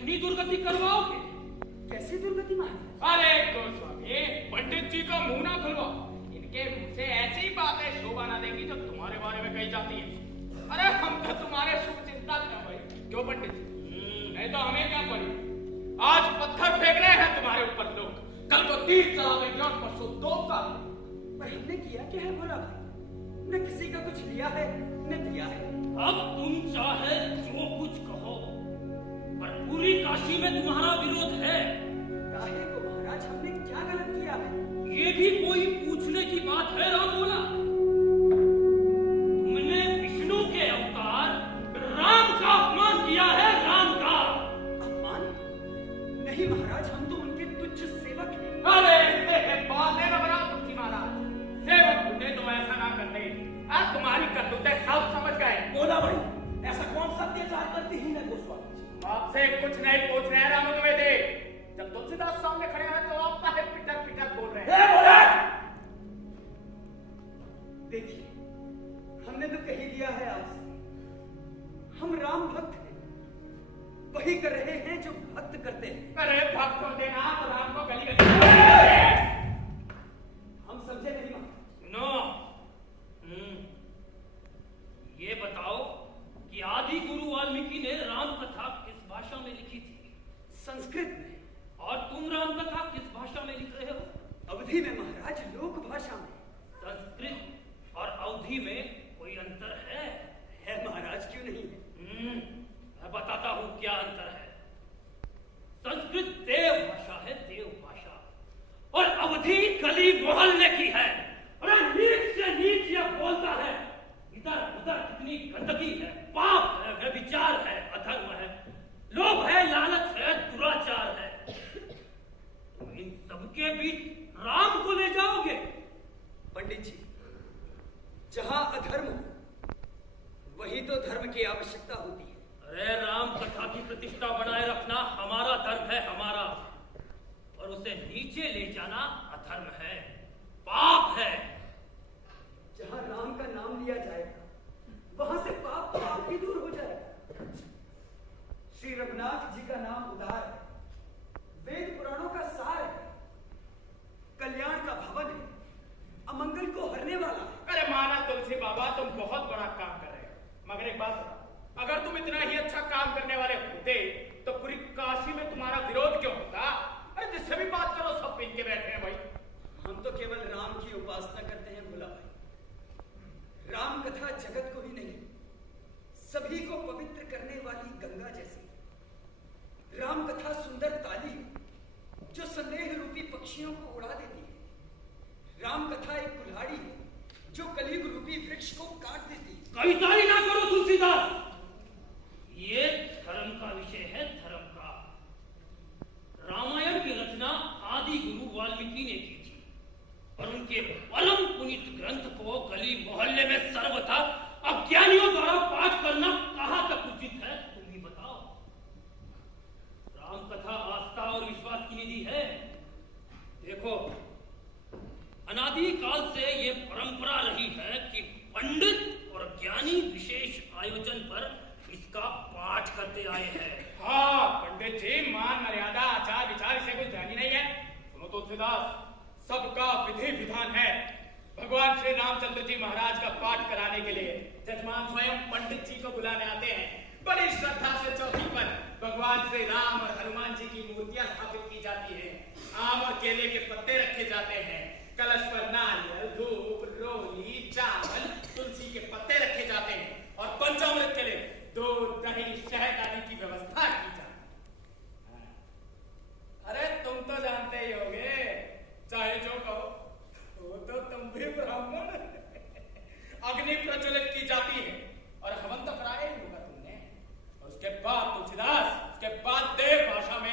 इतनी दुर्गति करवाओगे? कैसी दुर्गति महाराज? अरे गोस्वामी, पंडित जी का मुंह ना खुलवाओ। इनके मुंह से ऐसी बातें शोभा ना देंगी जो तुम्हारे बारे में कही जाती है। अरे हम तो तुम्हारे शुभ चिंतक हैं भाई, क्यों पंडित जी? नहीं तो हमें क्या पड़ी? आज पत्थर फेंक रहे हैं तुम्हारे ऊपर लोग, कल को तीर चला देंगे और परसों तोप का। पर हमने किया क्या है भोला भाई? न किसी का कुछ लिया है न दिया है। अब तुम चाहे जो कुछ कहो, पर पूरी काशी में तुम्हारा विरोध है। काहे को महाराज, हमने क्या गलत किया है? ये भी कोई पूछने की बात है राम बोला? तुमने विष्णु के अवतार राम का अपमान किया है, राम का। अपमान? नहीं महाराज, हम तो उनके तुच्छ सेवक हैं। अरे बातें न बनाओ तुलसी महाराज, सेवक होते तो ऐसा ना करते। आज तुम्हारी करतूतें सब समझ गए। बोला भाई, ऐसा कौन सा अत्याचार करती ही न गोस्वामी जी? आपसे कुछ नहीं पूछ रहे हैं रामद्वेदे। जब तुलसीदास सामने खड़े हैं तो आप काहे पिटर पिटर बोल रहे हैं? देखिए, हमने तो कह ही दिया है आपसे, हम राम भक्त हैं, वही कर रहे हैं जो भक्त करते हैं। अरे भक्त को देना तो राम को गली गली हम समझे नहीं महाराज। नो। ये बताओ कि आदि गुरु वाल्मीकि ने राम कथा किस भाषा में लिखी थी? संस्कृत में। और तुम राम कथा किस भाषा में लिख रहे हो? अवधि में महाराज, लोक भाषा में। संस्कृत और अवधि में कोई अंतर है? है महाराज, क्यों नहीं है? मैं बताता हूं क्या अंतर है। संस्कृत देव भाषा है, देव भाषा, और अवधि गली मोहल्ले की है। अरे नीच से नीच यह बोलता है। इधर उधर कितनी गंदगी है, पाप है, व्यभिचार है, अधर्म है, लोभ है, लालच है, दुराचार है। तुम इन सबके बीच राम को ले जाओगे? पंडित जी, जहां अधर्म हो वही तो धर्म की आवश्यकता होती है। अरे राम कथा की प्रतिष्ठा बनाए रखना हमारा धर्म है, हमारा, और उसे नीचे ले जाना अधर्म है, पाप है। जहां राम का नाम लिया जाएगा वहां से पाप पाप भी दूर हो जाएगा। श्री रघुनाथ जी का नाम उदार है, वेद पुराणों का सार है, कल्याण का भवन है, अमंगल को हरने वाला है। अरे माना तुलसी बाबा, तुम बहुत बड़ा काम कर रहे हो, मगर एक बात बताओ, अगर तुम इतना ही अच्छा काम करने वाले होते तो पूरी काशी में तुम्हारा विरोध क्यों होता? अरे जिससे भी बात करो सब पीन के बैठे हैं भाई। हम तो केवल राम की उपासना करते हैं भोला भाई। राम कथा जगत को ही नहीं, सभी को पवित्र करने वाली गंगा जैसी। राम कथा सुंदर ताली जो संदेह रूपी पक्षियों को उड़ा देती है। राम कथा एक कुल्हाड़ी है जो कलयुग रूपी वृक्ष को काट देती है। कई तारी ना करो तुलसीदास, ये धर्म का विषय है, धर्म का। रामायण की रचना आदि गुरु वाल्मीकि ने की थी, और उनके परम पुनीत ग्रंथ को गली मोहल्ले में सर्वथा अज्ञानियों द्वारा पाठ करना कहां तक उचित है, तुम ही बताओ। राम कथा आस्था और विश्वास की निधि है। देखो, अनादि काल से ये परंपरा रही है कि पंडित और ज्ञानी विशेष आयोजन पर इसका पाठ करते आए हैं। हाँ पंडित जी, मान मर्यादा आचार विचार इसे कुछ ध्यान ही नहीं है। सुनो तुलसीदास, सबका विधि विधान है। भगवान श्री रामचंद्र जी महाराज का पाठ कराने के लिए जजमान स्वयं पंडित जी को बुलाने आते हैं। बड़ी श्रद्धा से चौकी पर भगवान श्री राम और हनुमान जी की मूर्तियां स्थापित की जाती है। आम और केले के पत्ते रखे जाते हैं। कलश पर नारियल, धूप, रोली, चावल, तुलसी के पत्ते रखे जाते हैं और पंचामृत के लिए दूध, दही, शहद आदि की व्यवस्था की जाती है। अरे तुम तो जानते ही होगे, चाहे जो कहो, वो तो तुम भी ब्राह्मण। अग्नि प्रज्वलित की जाती है और हवन तो कराया ही होगा तुमने। और उसके बाद तुलसीदास, उसके बाद देव भाषा में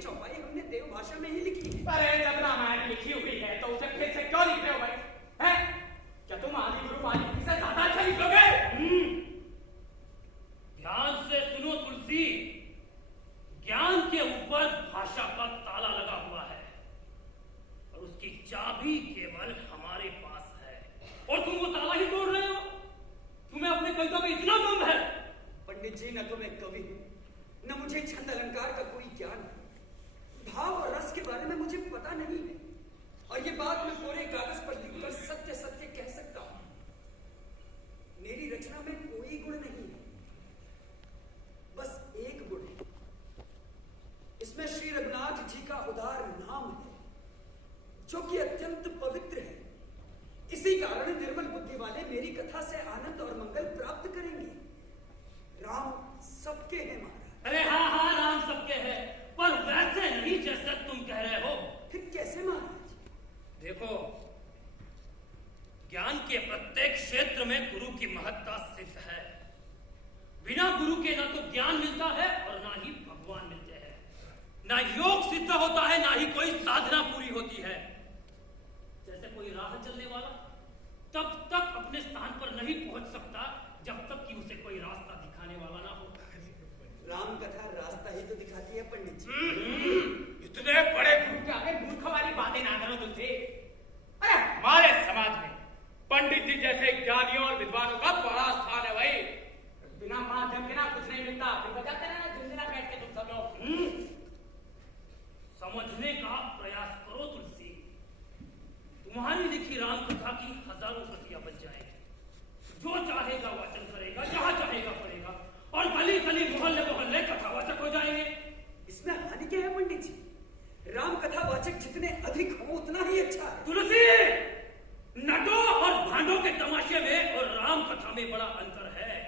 चौपाई हमने देव भाषा में ही लिखी है। अरे जब रामायण लिखी हुई है तो उसे फिर से क्यों लिख रहे हो भाई? हैं? क्या तुम आदि गुरु वाल्मीकि से ज्यादा अच्छा लिखोगे? ध्यान से सुनो तुलसी, ज्ञान के ऊपर भाषा का ताला लगा हुआ है और उसकी चाबी केवल हमारे पास है, और तुम वो ताला ही तोड़ रहे हो। तुम्हें अपने कविता में इतना दम है? पंडित जी, न तो मैं कवि हूं, न मुझे छंद अलंकार का कोई ज्ञान है। भाव और रस के बारे में मुझे पता नहीं है, और ये बात मैं पूरे कागज पर लिखकर सत्य सत्य कह सकता हूं। मेरी रचना में कोई गुण नहीं है, बस एक गुण है। इसमें श्री रघुनाथ जी का उदार नाम है, जो कि अत्यंत पवित्र है। इसी कारण निर्मल बुद्धि वाले मेरी कथा से आनंद और मंगल प्राप्त करेंगे। राम सबके हैं महाराज। अरे हाँ हाँ, राम सबके हैं, पर वैसे नहीं जैसे तुम कह रहे हो। फिर कैसे महाराज? देखो, ज्ञान के प्रत्येक क्षेत्र में गुरु की महत्ता सिद्ध है। बिना गुरु के ना तो ज्ञान मिलता है और ना ही भगवान मिलते हैं, ना योग सिद्ध होता है, ना ही कोई साधना पूरी होती है। जैसे कोई राह चलने वाला तब तक अपने स्थान पर नहीं पहुंच सकता जब तक कि उसे कोई रास्ता दिखाने वाला ना हो। राम कथा रास्ता ही तो दिखाती है पंडित जी। इतने बड़े गुरु के आगे मूर्ख वाली बातें ना करो तुमसे। अरे हमारे समाज में पंडित जी जैसे ज्ञानियों और विद्वानों का बड़ा स्थान है भाई। बिना माध्यम के ना कुछ नहीं मिलता। फिर बजाते रहना झुंझुना बैठ के तुम सब लोग। समझने का प्रयास करो तुलसी। तुम्हारी लिखी राम कथा की हजारों प्रतियां बन जाएंगी। जो चाहेगा वाचन करेगा, जहां चाहेगा पढ़ेगा, और गली गली मोहल्ले मोहल्ले कथावाचक हो जाएंगे। इसमें हानि क्या है पंडित जी? राम कथावाचक जितने अधिक हो उतना ही अच्छा है। तुलसी, नटों और भांडों के तमाशे में और राम कथा में बड़ा अंतर है।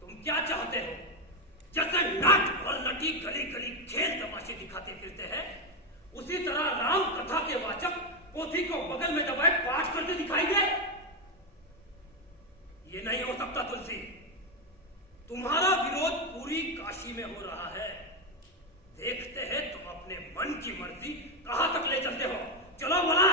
तुम क्या चाहते हो? जैसे नट और नटी गली गली खेल तमाशे दिखाते फिरते हैं, उसी तरह राम कथा के वाचक पोथी को बगल में दबाए पाठ करते दिखाई दे? ये नहीं हो सकता तुलसी। तुम्हारा विरोध पूरी काशी में हो रहा है। देखते हैं तुम अपने मन की मर्जी कहां तक ले चलते हो। चलो बोला।